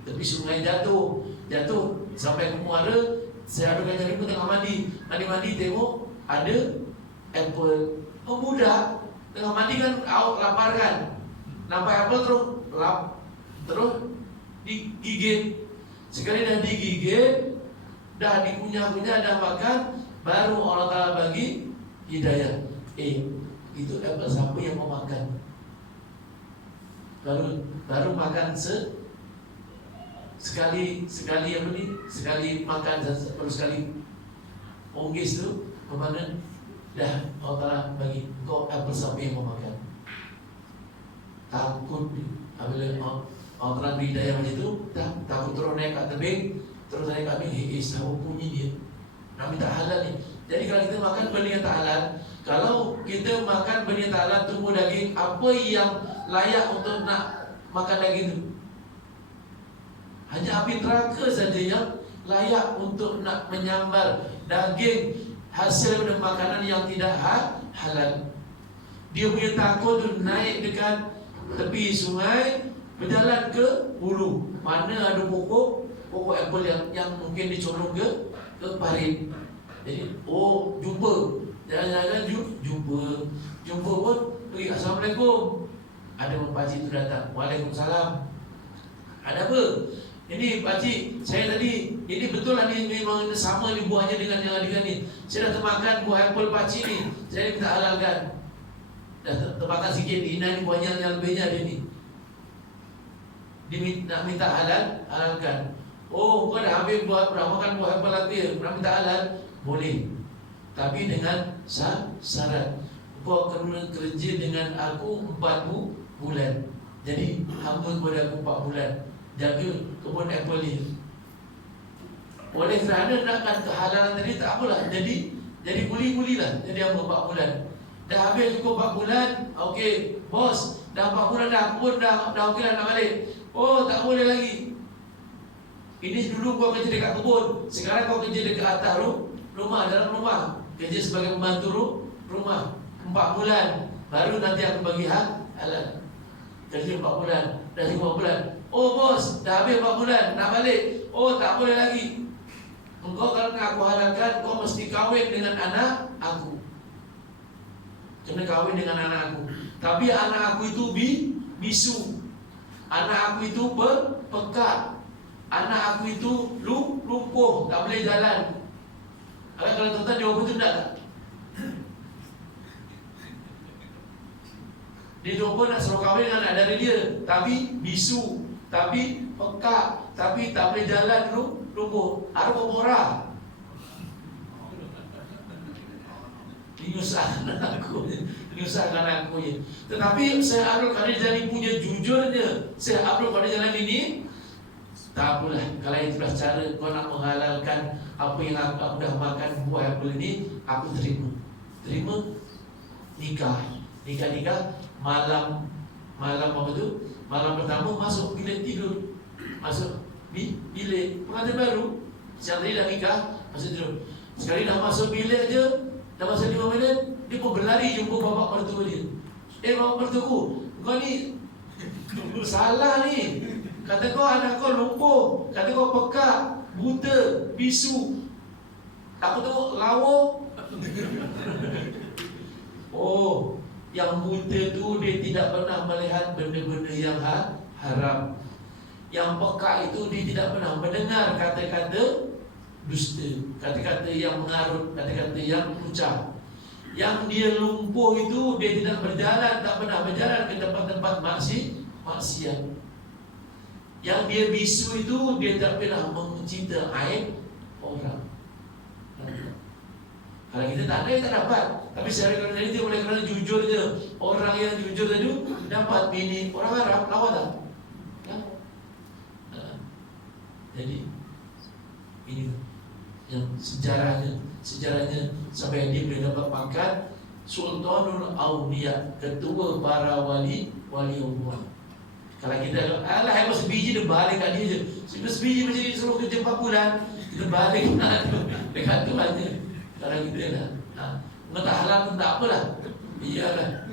tepi sungai jatuh sampai ke muara. Saya ada kali pun tengah mandi tengok ada apple. Oh budak tengah mandi kan, lapar kan, nampak apple terus digigit. Sekali dah digigit, dah dikunyah-kunyah, dah makan, baru Allah Ta'ala bagi hidayah. Itu apple siapa yang mau makan? Baru makan sekali apa ni? Sekali makan, baru sekali onggis tu, kemana? Dah Allah Ta'ala bagi kau apple siapa yang mau makan? Takut apabila Allah Ta'ala beri hidayah macam tu, takut terus naik kat tebing, terus naik kat tebing, siapa punya dia? Nak minta halal ni. Jadi kalau kita makan benda yang tak halal, kalau kita makan benda yang tak halal, tumbuh daging, apa yang layak untuk nak makan daging itu? Hanya api neraka saja yang layak untuk nak menyambar daging hasil daripada makanan yang tidak halal. Dia punya takut tu naik dekat tepi sungai, berjalan ke hulu, mana ada pokok apple yang mungkin dicolong ke parit. Jadi jumpa, jangan-jangan jumpa pun pergi, Assalamualaikum. Ada pakcik tu datang, Waalaikumsalam. Ada apa? Ini pakcik, saya tadi, ini betul lah ni, memang sama ni buahnya dengan yang ada ni. Saya dah termakan buah apple pakcik ni, saya minta halalkan. Dah termakan sikit, ini buahnya yang lebihnya ada ni. Dia nak minta halalkan. Kau dah ambil makan buah apple lagi, nak minta halal? Boleh, tapi dengan syarat kau kena kerja dengan aku 4 bulan. Jadi hamba kepada aku 4 bulan, jaga kebun apple ni. Oleh kerana nakkan kehalalan tadi, tak apalah, jadi kuli lah. Jadi hamba 4 bulan. Dah habis cukup 4 bulan. Okey bos, dah 4 bulan dah, kebun dah okey lah, nak balik. Tak boleh lagi. Ini dulu kau kerja dekat kebun, sekarang kau kerja dekat atas rumah, dalam rumah, kerja sebagai pembantu rumah 4 bulan, baru nanti aku bagi halal. Kerja 4 bulan, dah 5 bulan. Bos, dah habis 4 bulan, nak balik. Tak boleh lagi. Engkau kalau nak aku halalkan, kau mesti kahwin dengan anak aku. Kena kahwin dengan anak aku. Tapi anak aku itu bisu. Anak aku itu pekat. Anak aku itu lumpuh, tak boleh jalan. Kalau tuan-tuan jawab betul tak? Dia jumpa nak suruh kahwin dengan anak dari dia, tapi bisu, tapi pekat, tapi tak boleh jalan, lumpuh. Ada pemurah. Nyusahkan aku je. Tetapi saya upload pada jalan punya jujurnya, saya upload pada jalan ini. Tak apalah, kalau itulah cara kau nak menghalalkan apa yang aku dah makan buah apple ini, aku terima nikah. Malam apa tu? Malam pertama masuk bilik tidur, masuk bilik pengantin baru. Siang tadi dah nikah, masuk tidur. Sekali dah masuk bilik je, dah masuk 5 minit, dia pun berlari jumpa bapak mertua dia. Bapak mertuaku, kau ni salah ni. Kata kau anak kau lumpuh, kata kau pekak, buta, bisu. Aku tengok lawa. Yang buta tu dia tidak pernah melihat benda-benda yang haram. Yang pekak itu dia tidak pernah mendengar kata-kata dusta, kata-kata yang mengarut, kata-kata yang ucap. Yang dia lumpuh itu dia tidak berjalan, tak pernah berjalan ke tempat-tempat maksiat. Yang dia bisu itu dia tak pernah mencinta aib orang. Kalau kita tak ada, tak dapat. Tapi secara kerana itu oleh kerana jujurnya, orang yang jujur itu dapat bini orang Arab, lawan tak? Jadi ini yang sejarahnya sampai dia boleh dapat pangkat Sultanul Awliya, ketua para wali Allah. Kalau kita hebat sebiji, dia balik kat dia je. Sebiji macam ni suruh kerja 4 bulan, kita balik dekat Tuhan je. Kalau kita dah tak halal pun tak apalah. Iyalah.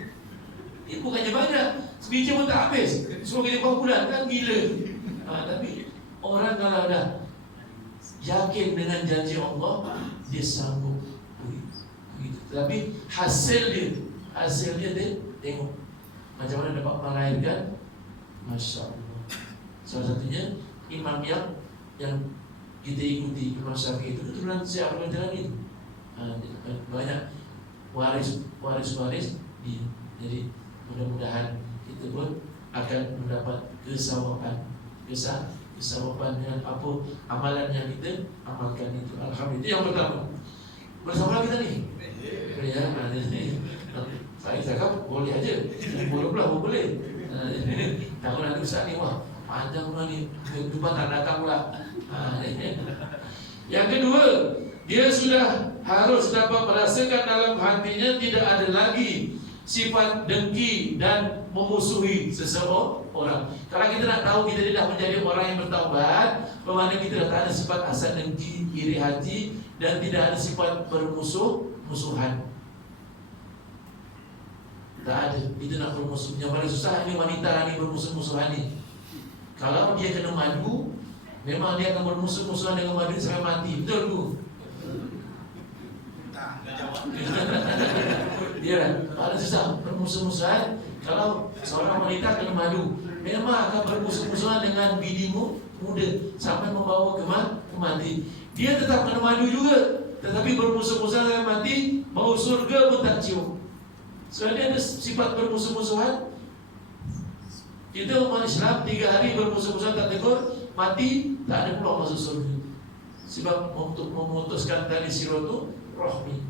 Ini bukannya banyak. Sebiji pun tak habis, suruh kita berapa bulan, kan gila. Tapi orang kalau dah yakin dengan janji Allah, dia sanggup begitu. Tapi hasil dia tengok macam mana dapat melahirkan. Masya Allah. Salah satunya imam yang kita ikuti, Imam Syafi'i itu keturunan Syekh Abdul Qadir. Banyak waris. Jadi mudah-mudahan kita pun akan mendapat kesawaban dengan apa amalan yang kita amalkan itu. Alhamdulillah. Itu yang pertama. Bersama kita ni. Ya, saya cakap boleh aja. Boleh pula boleh. Takut nanti Ustaz ni, wah panjang pula ni, kehidupan tak datang pula. Yang kedua, dia sudah harus dapat merasakan dalam hatinya tidak ada lagi sifat dengki dan memusuhi seseorang. Kalau kita nak tahu kita dah menjadi orang yang bertaubat, bermakna kita dah tak ada sifat hasad, dengki, iri hati, dan tidak ada sifat bermusuhan. Tak ada. Kita nak bermusuh. Yang paling susah ni wanita ni bermusuh-musuhan ni. Kalau dia kena madu, memang dia akan bermusuh-musuhan dengan madu sampai mati. Betul tu? Dia paling susah bermusuh-musuhan. Kalau seorang wanita kena madu, memang akan bermusuh-musuhan dengan bidimu muda sampai membawa ke mati. Dia tetap kena madu juga, tetapi bermusuh-musuhan dengan mati, bau surga pun tak cium. Sebab dia ada sifat bermusuh-musuhan. Kita umat Islam 3 hari bermusuh-musuhan tak tegur, mati tak ada peluang masuk surga. Sebab untuk memutuskan tali silaturahmi rohmi.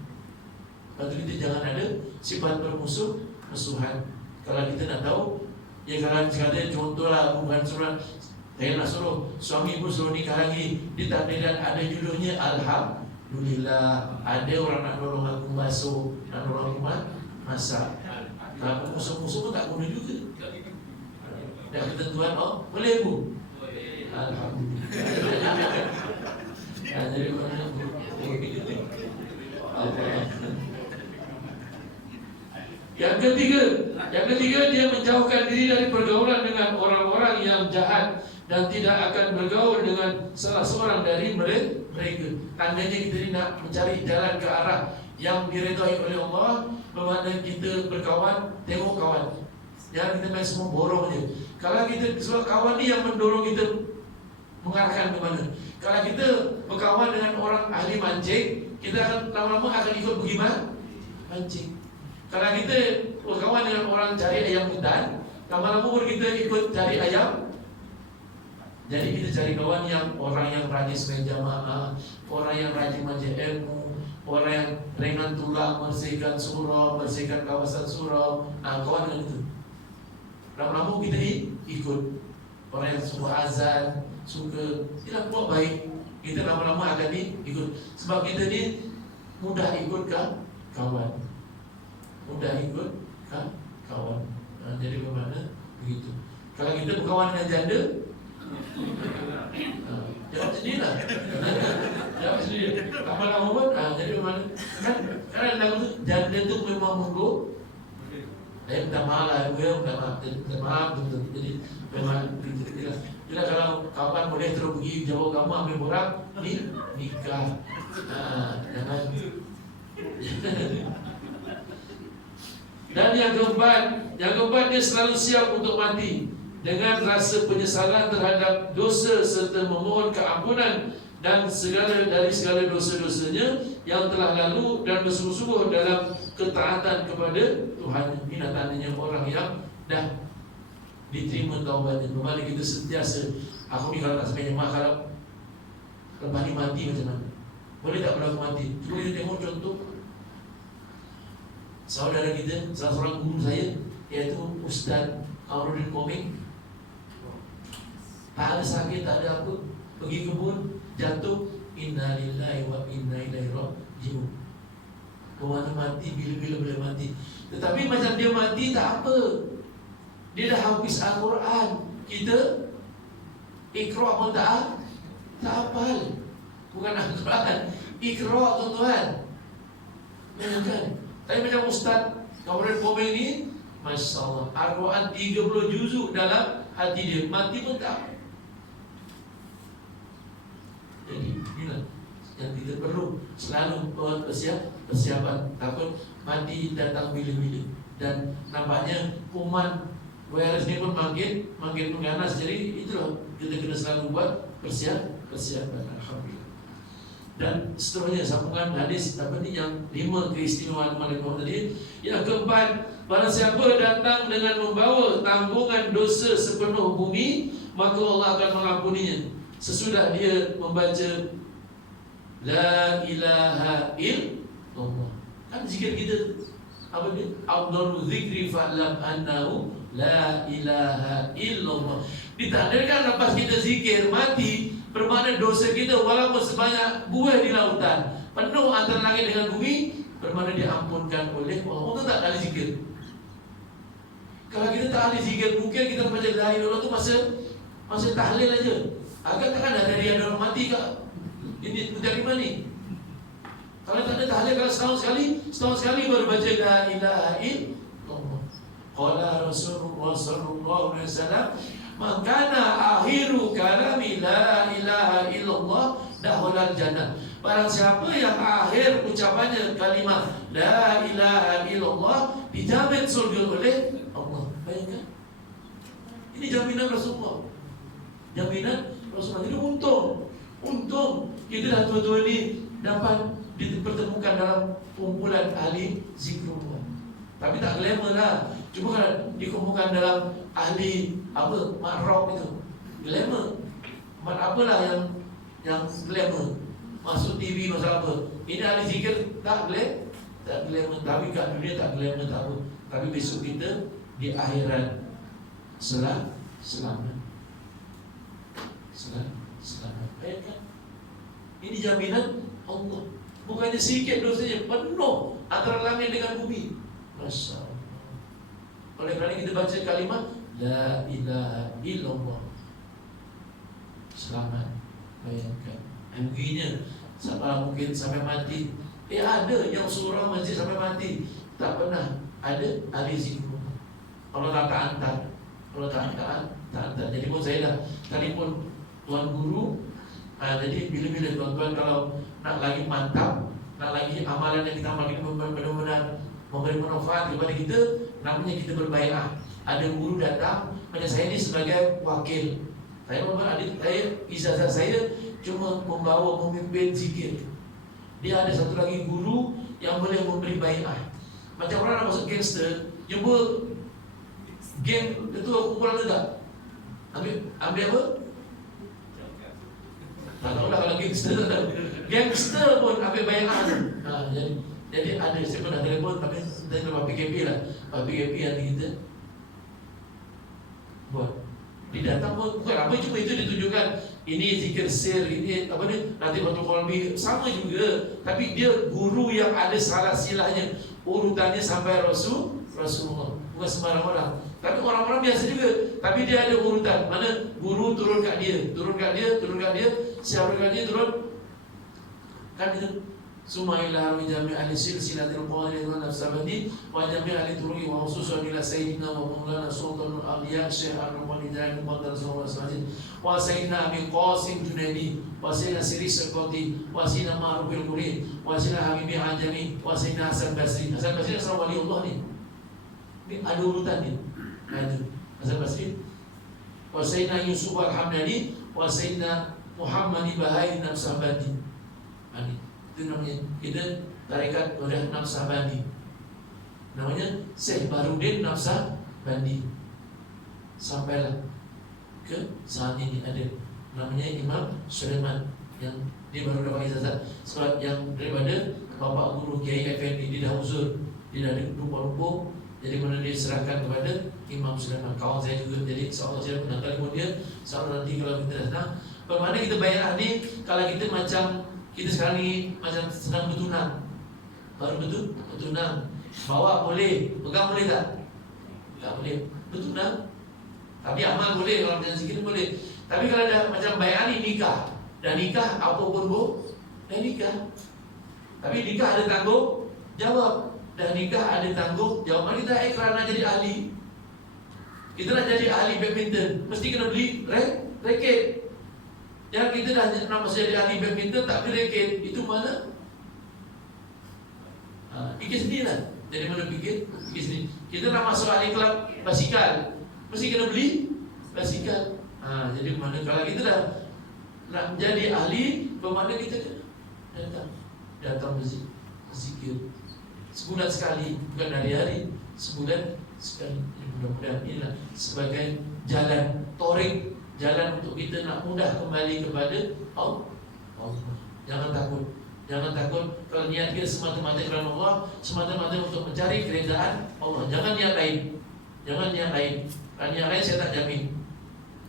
Lepas kita jangan ada sifat bermusuh-musuhan. Kalau kita nak tahu, ya kalau sekadar contohlah, bukan suruh saya nak suruh suami pun suruh nikah lagi, di takdiran ada judulnya Alhamdulillah. Ada orang nak nolong aku basuh, nak nolong aku masak. Kalau musuh-musuh pun tak guna juga. Dah ketentuan, oh boleh bu? Alhamdulillah. Jadi mana Yang ketiga dia menjauhkan diri dari pergaulan dengan orang-orang yang jahat dan tidak akan bergaul dengan salah seorang dari mereka. Tandanya kita ini nak mencari jalan ke arah yang diredai oleh Allah. Bermakna kita berkawan, tengok kawan. Jangan kita main semua borong je. Kalau kita, sebab kawan ni yang mendorong kita mengarahkan ke mana. Kalau kita berkawan dengan orang ahli mancing, kita akan lama-lama akan ikut pergi mancing. Kalau kita berkawan dengan orang cari ayam hutan, lama-lama pun kita ikut cari ayam. Jadi kita cari kawan yang orang yang rajin sembahyang jamaah, orang yang rajin majlis ilmu, orang yang ringan tulang, bersihkan surau, bersihkan kawasan surau. Kawan dengan itu. Lama-lama kita ikut orang yang suka azan, suka tidak buat baik. Kita lama-lama akan ikut. Sebab kita ni mudah ikut kawan. Mudah ikut kawan. Jadi bermakna begitu. Kalau kita berkawan dengan janda, jawab sendiri lah. Jawab sendiri. Lama-lama pun jadi bermakna kan lagu tu, janda tu memang munggu. Minta maaf lah, minta maaf betul. Jadi memang bila kalau kawan boleh terus pergi jauh kamu ambil borak, nikah. Jangan. Dan yang keempat dia selalu siap untuk mati dengan rasa penyesalan terhadap dosa serta memohon keampunan dan dari segala dosa-dosanya yang telah lalu dan bersungguh-sungguh dalam ketaatan kepada Tuhan. Ini tandanya orang yang dah diterima taubatnya. Bermakna kita sentiasa, aku ni kalau tak sampai nyemah, kalau lepas ni mati macam mana? Boleh tak berlaku mati? Cuba kita tengok contoh saudara kita, salah seorang guru saya, iaitu Ustaz Aurudin Koming. Tak ada sakit, tak ada apa, pergi kebun, jatuh, inna lillahi wa inna ilaihi raji'un. Kemana mati, bila-bila boleh mati. Tetapi macam dia mati tak apa, dia dah habis Al-Quran. Kita Iqra pun tak hafal. Bukan Al-Quran, Iqra tuan-tuan. Kan? Tapi macam Ustaz Aurudin Koming ni, Masya Allah, Al-Quran 30 juzuk dalam hati dia, mati pun tak. Jadi inilah yang kita perlu selalu buat persiapan, takut mati datang bila-bila. Dan nampaknya kuman virus ini pun makin mengganas. Jadi itulah kita kena selalu buat persiapan. Alhamdulillah. Dan seterusnya sambungan hadis apa ni yang 5 keistimewaan malaikat tadi. Yang keempat, barang siapa datang dengan membawa tanggungan dosa sepenuh bumi, maka Allah akan mengampuninya sesudah dia membaca La ilaha illallah. Kan zikir kita apa dia? Afdhalu dzikri fa'lam annahu la ilaha illallah. Ditakdirkan lepas kita zikir mati, bermakna dosa kita walaupun sebanyak buah di lautan, penuh antara langit dengan bumi, bermakna diampunkan oleh Allah. Untuk tak ahli zikir. Kalau kita tak ahli zikir, mungkin kita baca la ilaha illallah tu masa tahlil aja. Agak takkan ada dia orang mati ke? Ini dari mana ni? Kalau tak ada tahlil, kalau setahun sekali baru baca la ilaha illallah. Qala Rasulullah sallallahu alaihi wasallam, "Man kana akhiru kalami la ilaha illallah dakhala jannah." Barang siapa yang akhir ucapannya kalimat la ilaha illallah, dijamin surga oleh Allah. Bayangkan. Ini jaminan Rasulullah. Jaminan Rasulullah. Jadi untung kita dah tua-tua ni dapat dipertemukan dalam kumpulan ahli zikrullah. Tapi tak glamour lah. Cuma kalau dikumpulkan dalam ahli apa makrok itu glamour. Mat apalah yang glamour. Masuk TV masuk apa. Ini ahli zikir tak glamour. Tapi kat dunia tak glamour tak apa. Tapi besok kita di akhirat selamat. Selamat. Bayangkan. Ini jaminan Allah. Bukannya sikit dosanya, penuh antara langit dengan bumi. Masya Allah. Oleh kerana kita baca kalimat la ilaha illallah, selamat. Bayangkan. Begininya mungkin sampai mati. Ada yang surau masjid sampai mati, tak pernah ada ahli zikrullah. Allah tak hantar. Allah tak hantar. Jadi pun saya dah telefon tuan guru. Jadi bila-bila tuan-tuan kalau nak lagi mantap, nak lagi amalan yang kita amalkan benar-benar memberi manfaat kepada kita, namanya kita berbaiat. Ada guru datang, macam saya ni sebagai wakil. Ijazah saya cuma membawa memimpin zikir. Dia ada satu lagi guru yang boleh memberi baiat. Macam orang nak masuk gangster, jumpa geng ketua kumpulan tu tak? Ambil apa? Tak tahu lah kalau gangster tak tahu. Gangster pun ambil bayar. Jadi ada, saya pernah telefon, tapi saya lepas PKP lah. Lepas PKP yang kita buat. Dia datang pun bukan apa, cuma itu ditunjukkan. Ini zikir sir, ini apa ni, nanti waktu kolbi sama juga. Tapi dia guru yang ada salah silahnya. Urutannya sampai Rasulullah. Bukan sembarang orang. Tapi orang-orang biasa juga. Tapi dia ada urutan. Mana guru turun kat dia, turun kat dia, siapa kat dia turun. Kan itu. Sumailah min jami' ahli silsilatil qadiri wa nafsabadi wa jami' ahli turuqi wa khususan ila sayyidina wa maulana sultanul awliya Syekh Ar-Rahman Hidayat Muqaddar sallallahu alaihi wa sayyidina Abi Qasim Junaidi wa sayyidina Siri Sekoti wa sayyidina Ma'rufil Quri wa sayyidina Habibi Ajami wa sayyidina Hasan Basri. Hasan Basri adalah wali Allah ni. Ini ada urutan ni. Itu Hasan Basri. Wa sayyidina Yusuf Al-Hamdani wa sayyidina Muhammad Bahai Nafsabadi. Ini itu namanya, kita tarekat Wadah Nafsabandi. Namanya Syekh Barudin Nafsabandi. Sampailah ke saat ini ada namanya Imam Sulaiman, yang dia baru dapat ijazah sebab yang daripada Bapak Guru Kiai Effendi. Dia dah uzur, dia dah lupa-lupa. Jadi mana dia serahkan kepada Imam Sulaiman, kawan saya juga. Jadi insyaAllah saya pernah telefon dia. InsyaAllah nanti kalau kita datang, bagaimana kita bayar ni. Kalau kita macam kita sekarang ni macam sedang bertunang, baru bertunang, bawa boleh, pegang boleh tak? Tak boleh, bertunang. Tapi amal boleh, kalau macam zikir boleh. Tapi kalau dah macam bayar ni nikah, dan nikah apa pun dah nikah. Tapi nikah ada tanggung jawab. dah nikah ada tanggungjawab. Kita kerana jadi ahli, kita nak jadi ahli badminton, mesti kena beli raket. Yang kita dah nak masuk jadi ahli badminton tak beli raket, itu mana? Fikir sendiri lah. Jadi mana fikir sendiri. Kita nak masuk ahli kelab basikal, mesti kena beli basikal. Jadi mana kalau kita dah nak jadi ahli, bermakna kita datang berzikir sebulan sekali, bukan hari-hari, sebulan sekali. Mudah-mudahan inilah sebagai jalan torik, jalan untuk kita nak mudah kembali kepada Allah. Jangan takut. Jangan takut. Kalau niat kita semata-mata kerana Allah, semata-mata untuk mencari keredaan Allah. Jangan niat lain. Jangan niat lain. Kalau niat lain saya tak jamin.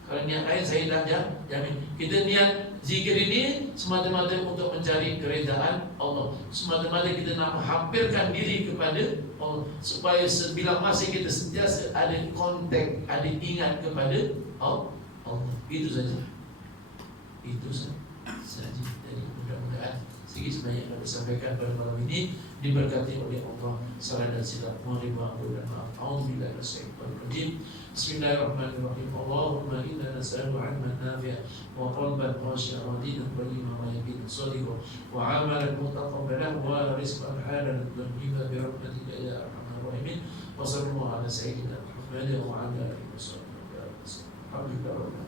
Kalau niat lain saya tak jamin. Kita niat zikir ini semata-mata untuk mencari keredaan Allah. Semata-mata kita nak menghampirkan diri kepada Allah, supaya sebila masa kita sentiasa ada kontak, ada ingat kepada Allah. Itu saja. Itu saja. Jadi mudah-mudahan sedikit sebanyak yang disampaikan pada malam ini diberkati oleh Allah. Salam dan silap, mohon maaf dan maaf. Auzubillahi minasyaitonir rajim. Bismillahirrahmanirrahim. Allahumma inna nas'aluka 'ilman nafi'an wa qalban khashi'an wa dinan qawiyyan yaqinan shadiqan wa 'amalan mutaqabbalan wa rizqan halalan tayyiban bi rahmatika ya arhamar rahimin. Wa sallallahu ala sayyidina Muhammadin wa ala alihi wa sahbihi wa sallam. Alhamdulillah.